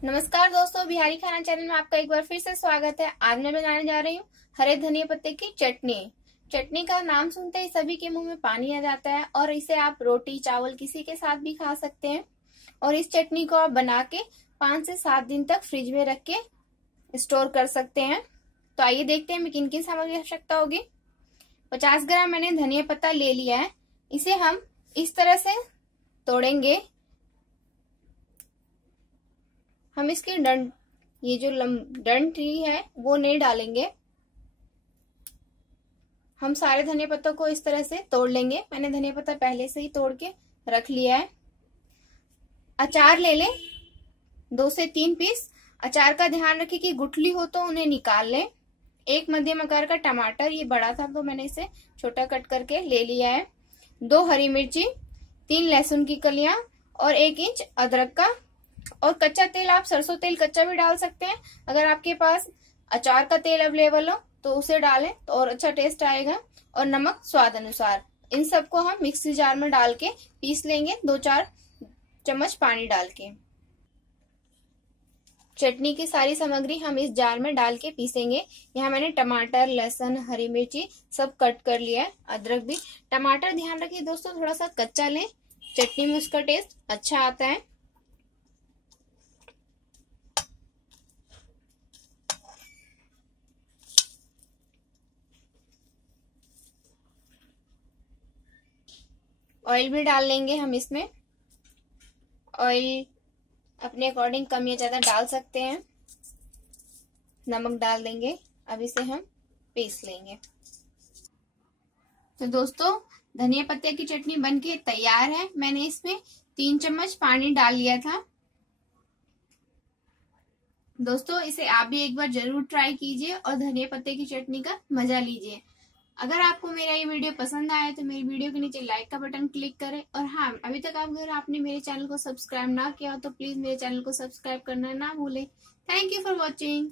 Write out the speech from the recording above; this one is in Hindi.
नमस्कार दोस्तों, बिहारी खाना चैनल में आपका एक बार फिर से स्वागत है। आज मैं बनाने जा रही हूँ हरे धनिया पत्ते की चटनी। चटनी का नाम सुनते ही सभी के मुंह में पानी आ जाता है और इसे आप रोटी चावल किसी के साथ भी खा सकते हैं। और इस चटनी को आप बना के 5 से 7 दिन तक फ्रिज में रख के स्टोर कर सकते हैं। तो आइए देखते हैं किन किन सामग्री की आवश्यकता होगी। 50 ग्राम मैंने धनिया पत्ता ले लिया है। इसे हम इस तरह से तोड़ेंगे। हम इसकी ये जो डंठी है वो नहीं डालेंगे। हम सारे धनिया पत्तों को इस तरह से तोड़ लेंगे। मैंने धनिया पत्ता पहले से ही तोड़ के रख लिया है। अचार ले लें 2 से 3 पीस। अचार का ध्यान रखें कि गुठली हो तो उन्हें निकाल लें। एक मध्यम आकार का टमाटर, ये बड़ा था तो मैंने इसे छोटा कट करके ले लिया है। 2 हरी मिर्ची, 3 लहसुन की कलियां और 1 इंच अदरक का। और कच्चा तेल, आप सरसों तेल कच्चा भी डाल सकते हैं। अगर आपके पास अचार का तेल अवेलेबल हो तो उसे डालें तो और अच्छा टेस्ट आएगा। और नमक स्वाद अनुसार। इन सबको हम मिक्सी जार में डाल के पीस लेंगे 2-4 चम्मच पानी डाल के। चटनी की सारी सामग्री हम इस जार में डाल के पीसेंगे। यहाँ मैंने टमाटर, लहसुन, हरी मिर्ची सब कट कर लिया है। अदरक भी। टमाटर ध्यान रखिए दोस्तों, थोड़ा सा कच्चा लें, चटनी में उसका टेस्ट अच्छा आता है। ऑयल भी डाल लेंगे हम इसमें। ऑयल अपने अकॉर्डिंग कम या ज्यादा डाल सकते हैं। नमक डाल देंगे। अब इसे हम पीस लेंगे। तो दोस्तों, धनिया पत्ते की चटनी बनके तैयार है। मैंने इसमें 3 चम्मच पानी डाल लिया था। दोस्तों, इसे आप भी एक बार जरूर ट्राई कीजिए और धनिया पत्ते की चटनी का मजा लीजिए। अगर आपको मेरा ये वीडियो पसंद आया तो मेरी वीडियो के नीचे लाइक का बटन क्लिक करें। और हाँ, अभी तक अगर आपने मेरे चैनल को सब्सक्राइब ना किया हो तो प्लीज मेरे चैनल को सब्सक्राइब करना ना भूलें। Thank you for watching.